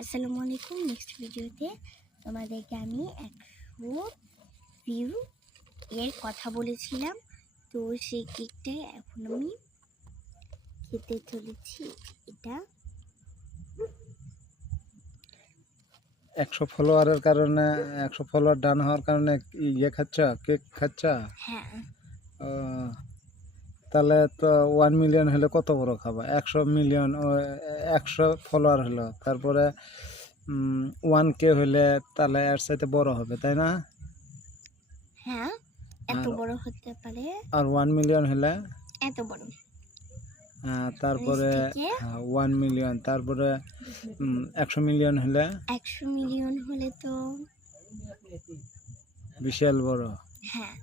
আসসালামু আলাইকুম। নেক্সট ভিডিওতে তোমাদেরকে আমি 100 ভিউ এর কথা বলেছিলাম, তো সেই কেকটা এখন আমি খেতে চলেছি। এটা 100 ফলোয়ারের কারণে 100 ফলোয়ার ডান হওয়ার কারণে ইয়ে খাচ্ছা, কেক খাচ্ছা। হ্যাঁ, তাহলে তো 1 মিলিয়ন হলে কত বড় খাবা? 100 মিলিয়ন 100 ফলোয়ার হলো, তারপরে 1K হলে তাহলে এর চাইতে বড় হবে, তাই না? হ্যাঁ, এত বড় হতে পারে। আর 1 মিলিয়ন হলে এত বড়। তারপরে 1 মিলিয়ন, তারপরে 100 মিলিয়ন হলে 100 মিলিয়ন হলে তো বিশাল বড়। হ্যাঁ,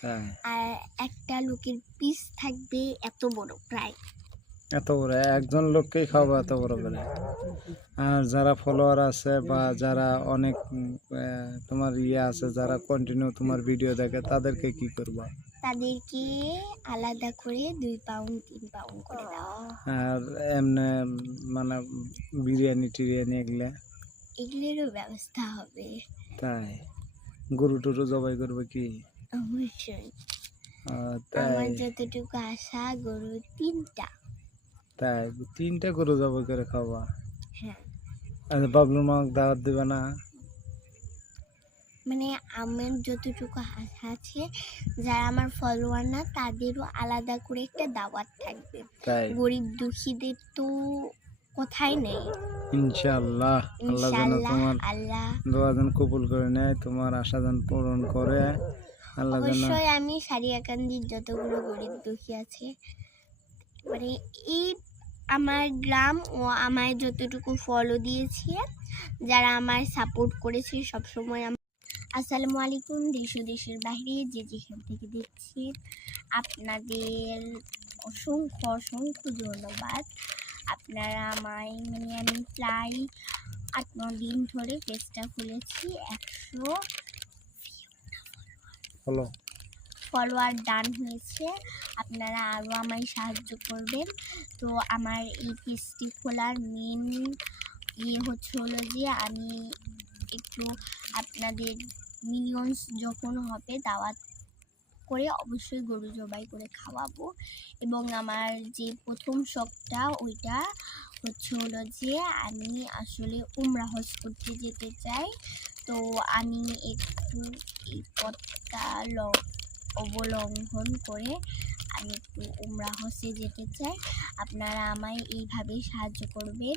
তাই আর একটা লোকের পিস থাকবে এত বড়, প্রায় এত বড় একজন লোককেই খাওয়াবো এত বড় করে। আর যারা ফলোয়ার আছে বা যারা অনেক তোমার ইয়ে আছে, যারা কন্টিনিউ তোমার ভিডিও দেখে, তাদেরকে কি করবা? তাদেরকে আলাদা করে 2 পাউন্ড 3 পাউন্ড করে দাও। আর এমনি মানে বিরিয়ানি টিরিয়ানি এগুলোরও ব্যবস্থা হবে। তাই গরু টরু জবাই করবে কি? অবশ্যই। তাই আমার যতটুকু আশা, গরু 3টা। তাই 3টা গরু জবাই করে খাওয়া? হ্যাঁ, আর বাবলুর মাক দাওয়াত দিবে না? মানে আমার যতটুকু আশা আছে, যারা আমার ফলোয়ার না তাদেরও আলাদা করে একটা দাওয়াত থাকবে। তাই গরিব দুঃখীদের তো কথাই নেই। ইনশাআল্লাহ আল্লাহ যেন ইনশাআল্লাহ তোমার আল্লাহ দোয়া যেন কবুল করে নেয়, তোমার আশা যেন পূরণ করে আল্লাহ যেন। অবশ্যই আমি সারিয়াকান্দির যতগুলো গরিব দুঃখী আছে, মানে এই আমার গ্রাম ও আমায় যতটুকু ফলো দিয়েছে, যারা আমায় সাপোর্ট করেছে সবসময়। আসসালামু আলাইকুম। দেশ ও দেশের বাইরে যে যেখান থেকে দেখছি, আপনাদের অসংখ্য অসংখ্য ধন্যবাদ। আপনারা আমায় আমি প্রায় 8-9 দিন ধরে পেজটা খুলেছি। 100 ফলোয়ার ডান হয়েছে। আপনারা আরও আমায় সাহায্য করবেন। তো আমার এই পেজটি খোলার মেন হলো যে আমি একটু আপনাদের মিলিয়নস যখন হবে দাওয়াত করে অবশ্যই গরু জবাই করে খাওয়াবো। এবং আমার যে প্রথম শখটা ওইটা হলো যে আমি আসলে উমরা হজ করতে যেতে চাই। তো আমি একটু এই পথটা অবলম্বন করে আমি একটু উমরা হজে যেতে চাই। আপনারা আমায় এইভাবেই সাহায্য করবেন।